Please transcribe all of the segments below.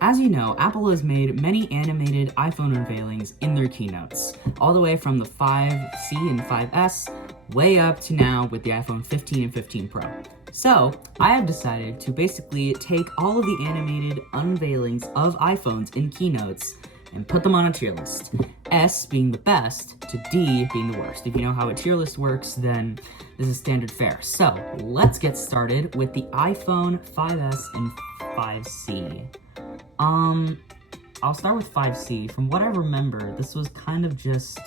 as you know, Apple has made many animated iPhone unveilings in their keynotes, all the way from the 5C and 5S, way up to now with the iPhone 15 and 15 Pro. So, I have decided to basically take all of the animated unveilings of iPhones in keynotes and put them on a tier list. S being the best, to D being the worst. If you know how a tier list works, then this is standard fare. So, let's get started with the iPhone 5S and 5C. I'll start with 5C. From what I remember, this was kind of just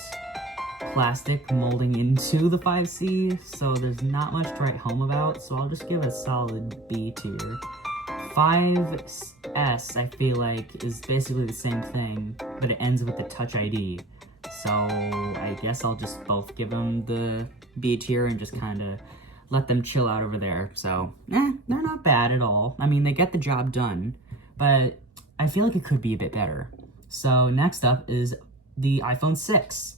plastic molding into the 5C, so there's not much to write home about, so I'll just give it a solid B tier. 5S, I feel like, is basically the same thing, but it ends with the Touch ID. So I guess I'll just both give them the B tier and just kind of let them chill out over there. So, they're not bad at all. I mean, they get the job done, but I feel like it could be a bit better. So next up is the iPhone 6.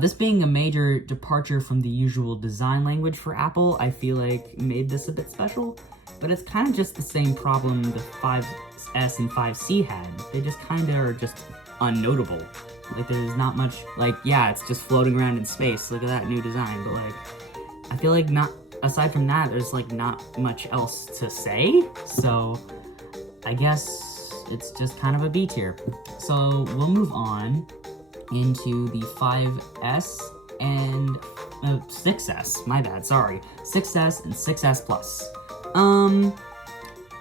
This being a major departure from the usual design language for Apple, I feel like made this a bit special, but it's kind of just the same problem the 5S and 5C had. They just kind of are just unnotable. Like, there's not much, like, yeah, it's just floating around in space. Look at that new design, but, like, I feel like aside from that, there's, like, not much else to say, so I guess it's just kind of a B tier. So we'll move on into the 5S and 6S, my bad, sorry. 6S and 6S Plus.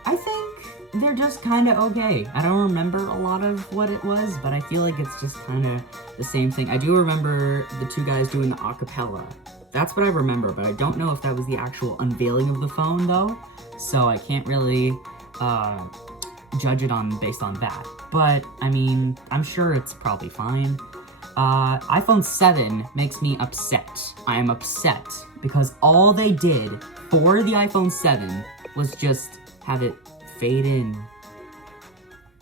I think they're just kind of okay. I don't remember a lot of what it was, but I feel like it's just kind of the same thing. I do remember the two guys doing the acapella. That's what I remember, but I don't know if that was the actual unveiling of the phone, though, so I can't really judge it based on that. But, I mean, I'm sure it's probably fine. iPhone 7 makes me upset. I am upset because all they did for the iPhone 7 was just have it fade in.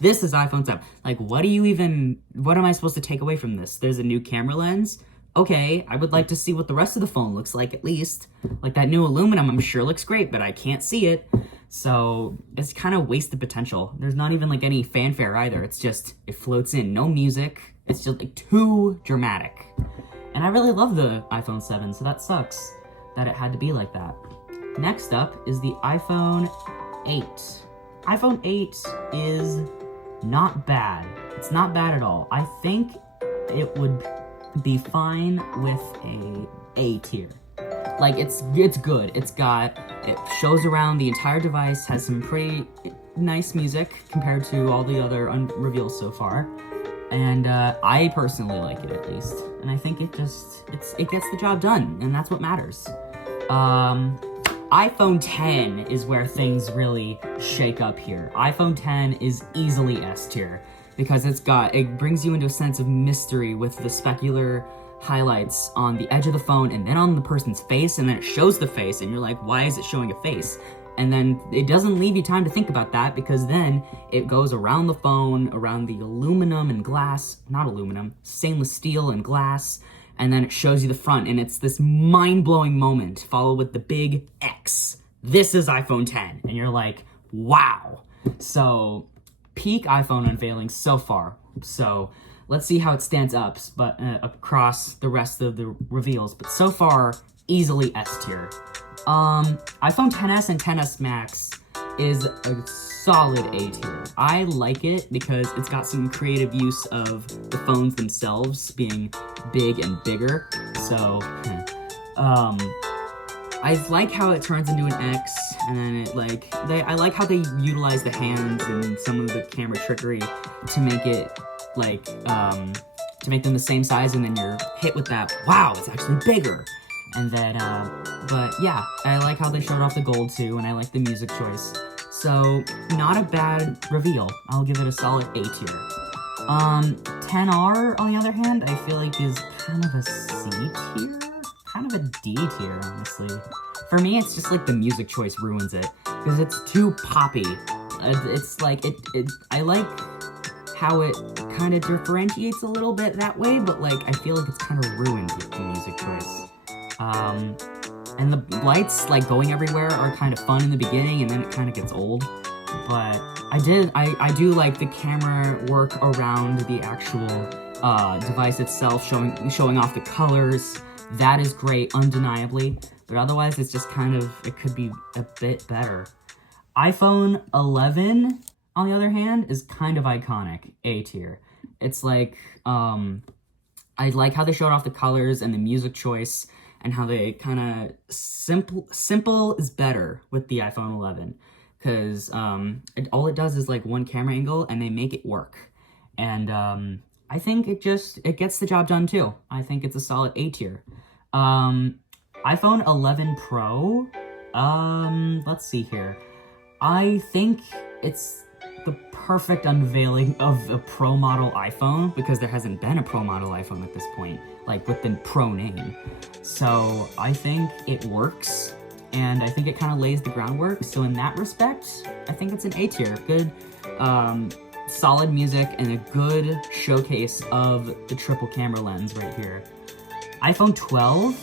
This is iPhone 7. Like, what am I supposed to take away from this? There's a new camera lens. Okay, I would like to see what the rest of the phone looks like at least. Like, that new aluminum, I'm sure looks great, but I can't see it. So, it's kind of wasted potential. There's not even, like, any fanfare either. It's just, it floats in. No music. It's just, like, too dramatic. And I really love the iPhone 7, so that sucks that it had to be like that. Next up is the iPhone 8. iPhone 8 is not bad. It's not bad at all. I think it would be fine with A tier. Like, it's good. It shows around the entire device, has some pretty nice music compared to all the other reveals so far. And I personally like it, at least. And I think it gets the job done, and that's what matters. iPhone 10 is where things really shake up here. iPhone 10 is easily S tier, because it brings you into a sense of mystery with the specular highlights on the edge of the phone and then on the person's face, and then it shows the face, and you're like, why is it showing a face? And then it doesn't leave you time to think about that, because then it goes around the phone, around the aluminum and glass, not aluminum, stainless steel and glass, and then it shows you the front, and it's this mind-blowing moment, followed with the big X. This is iPhone 10, and you're like, wow. So, peak iPhone unveiling so far. So, let's see how it stands up, but across the rest of the reveals. But so far, easily S tier. iPhone XS and XS Max is a solid A tier. I like it because it's got some creative use of the phones themselves being big and bigger. So, I like how it turns into an X, and then I like how they utilize the hands and some of the camera trickery to make it, to make them the same size, and then you're hit with that, wow, it's actually bigger. And then, but yeah, I like how they showed off the gold too, and I like the music choice. So, not a bad reveal. I'll give it a solid A tier. 10R, on the other hand, I feel like is kind of a C tier? Kind of a D tier, honestly. For me, it's just like the music choice ruins it, because it's too poppy. It's like, I like how it kind of differentiates a little bit that way, but like, I feel like it's kind of ruined with the music choice. And the lights, like, going everywhere are kind of fun in the beginning, and then it kind of gets old. But I do like the camera work around the actual device itself, showing off the colors. That is great, undeniably. But otherwise, it's just kind of, it could be a bit better. iPhone 11, on the other hand, is kind of iconic, A tier. It's like, I like how they showed off the colors and the music choice, and how they kind of simple is better with the iPhone 11, because all it does is like one camera angle, and they make it work. And I think it gets the job done too. I think it's a solid A tier. iPhone 11 Pro, let's see here. I think it's the perfect unveiling of a Pro model iPhone, because there hasn't been a Pro model iPhone at this point, like with the Pro name. So I think it works, and I think it kind of lays the groundwork. So in that respect, I think it's an A tier. Good, solid music, and a good showcase of the triple camera lens right here. iPhone 12,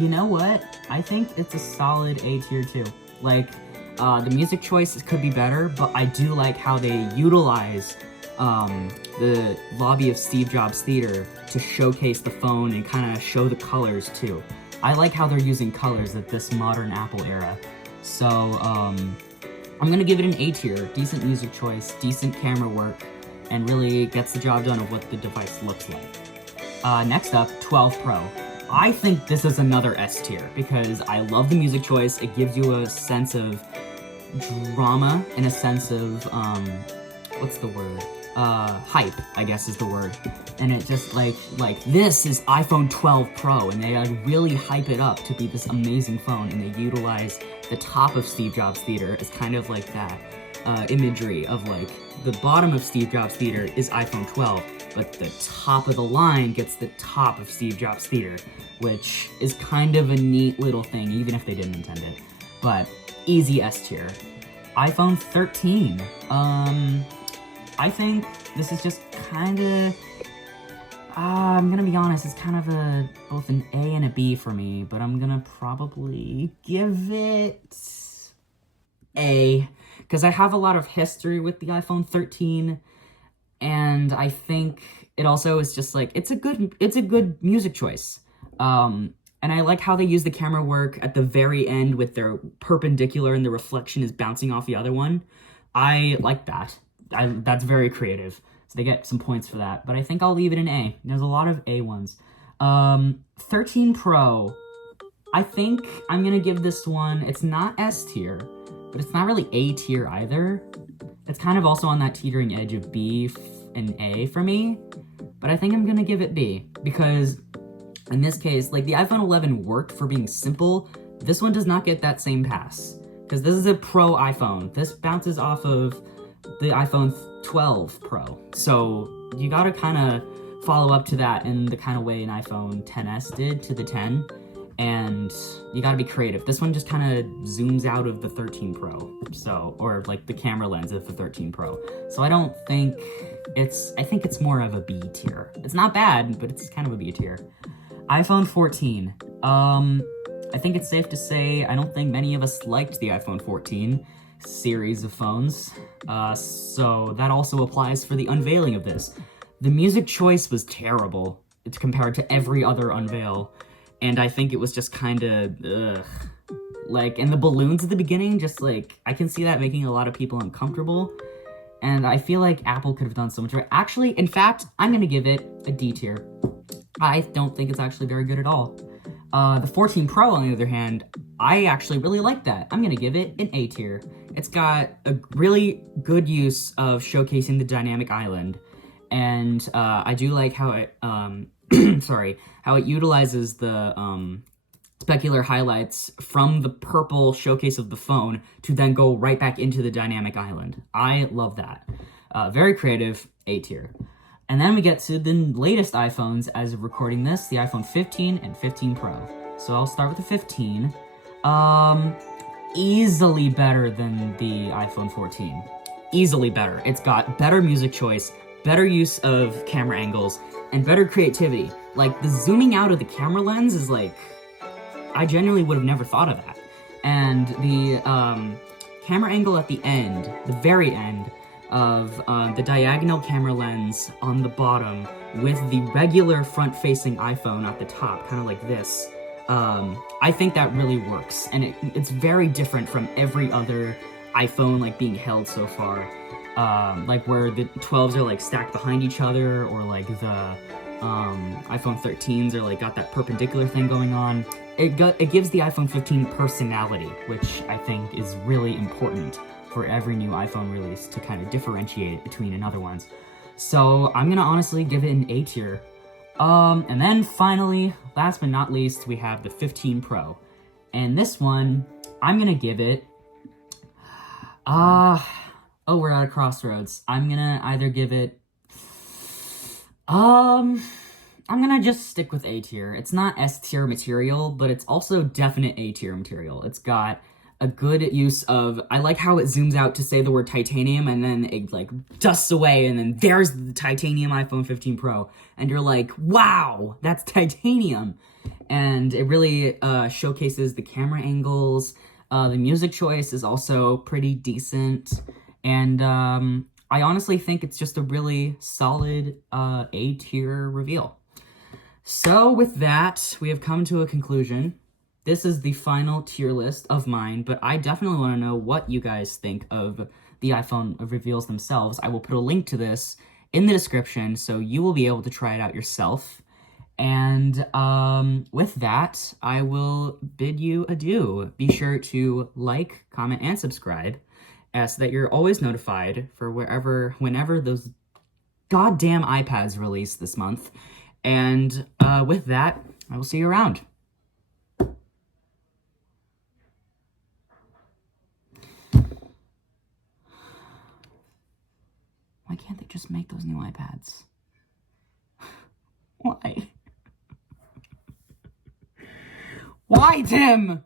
you know what? I think it's a solid A tier too. Like, the music choice could be better, but I do like how they utilize the lobby of Steve Jobs Theater to showcase the phone and kind of show the colors too. I like how they're using colors at this modern Apple era. So, I'm gonna give it an A tier. Decent music choice, decent camera work, and really gets the job done of what the device looks like. Next up, 12 Pro. I think this is another S tier, because I love the music choice. It gives you a sense of drama and a sense of, what's the word? Hype, I guess is the word. And it just like this is iPhone 12 Pro, and they like really hype it up to be this amazing phone, and they utilize the top of Steve Jobs Theater as kind of like that imagery of like the bottom of Steve Jobs Theater is iPhone 12, but the top of the line gets the top of Steve Jobs Theater, which is kind of a neat little thing, even if they didn't intend it. But easy S tier. iPhone 13. I think this is just kind of, I'm gonna be honest, it's kind of both an A and a B for me, but I'm gonna probably give it A, because I have a lot of history with the iPhone 13, and I think it also is just like, it's a good music choice. And I like how they use the camera work at the very end with their perpendicular and the reflection is bouncing off the other one. I like that. That's very creative. So they get some points for that. But I think I'll leave it an A. There's a lot of A ones. 13 Pro. I think I'm going to give this one, it's not S tier, but it's not really A tier either. It's kind of also on that teetering edge of B and A for me. But I think I'm going to give it B, because in this case, like the iPhone 11 worked for being simple. This one does not get that same pass, because this is a Pro iPhone. This bounces off of the iPhone 12 Pro. So you gotta kind of follow up to that in the kind of way an iPhone XS did to the 10. And you gotta be creative. This one just kind of zooms out of the 13 Pro. So, or like the camera lens of the 13 Pro. So I think it's more of a B tier. It's not bad, but it's kind of a B tier. iPhone 14. I think it's safe to say I don't think many of us liked the iPhone 14 series of phones. So that also applies for the unveiling of this. The music choice was terrible. It's compared to every other unveil. And I think it was just kind of, like, and the balloons at the beginning, just like, I can see that making a lot of people uncomfortable. And I feel like Apple could have done so much right. Actually, in fact, I'm gonna give it a D tier. I don't think it's actually very good at all. The 14 Pro, on the other hand, I actually really like that. I'm gonna give it an A tier. It's got a really good use of showcasing the dynamic island. And I do like how it, how it utilizes the specular highlights from the purple showcase of the phone to then go right back into the dynamic island. I love that. Very creative, A tier. And then we get to the latest iPhones as of recording this, the iPhone 15 and 15 Pro. So I'll start with the 15. Easily better than the iPhone 14. Easily better. It's got better music choice, better use of camera angles, and better creativity. Like, the zooming out of the camera lens is like, I genuinely would have never thought of that. And the camera angle at the end, the very end, of the diagonal camera lens on the bottom with the regular front-facing iPhone at the top, kind of like this. I think that really works, and it's very different from every other iPhone like being held so far. Like where the 12s are like stacked behind each other, or like the iPhone 13s are like got that perpendicular thing going on. It gives the iPhone 15 personality, which I think is really important for every new iPhone release to kind of differentiate it between another ones. So I'm gonna honestly give it an A tier. And then finally, last but not least, we have the 15 Pro. And this one, I'm gonna give it, oh, we're at a crossroads. I'm gonna either give it, I'm gonna just stick with A tier. It's not S tier material, but it's also definite A tier material. It's got a good use of, I like how it zooms out to say the word titanium, and then it like dusts away, and then there's the titanium iPhone 15 Pro, and you're like, wow, that's titanium. And it really showcases the camera angles. The music choice is also pretty decent, and I honestly think it's just a really solid A tier reveal. So with that, we have come to a conclusion. This is the final tier list of mine, but I definitely want to know what you guys think of the iPhone reveals themselves. I will put a link to this in the description, so you will be able to try it out yourself. And with that, I will bid you adieu. Be sure to like, comment, and subscribe so that you're always notified for whenever those goddamn iPads release this month. And with that, I will see you around. Why can't they just make those new iPads? Why? Why, Tim?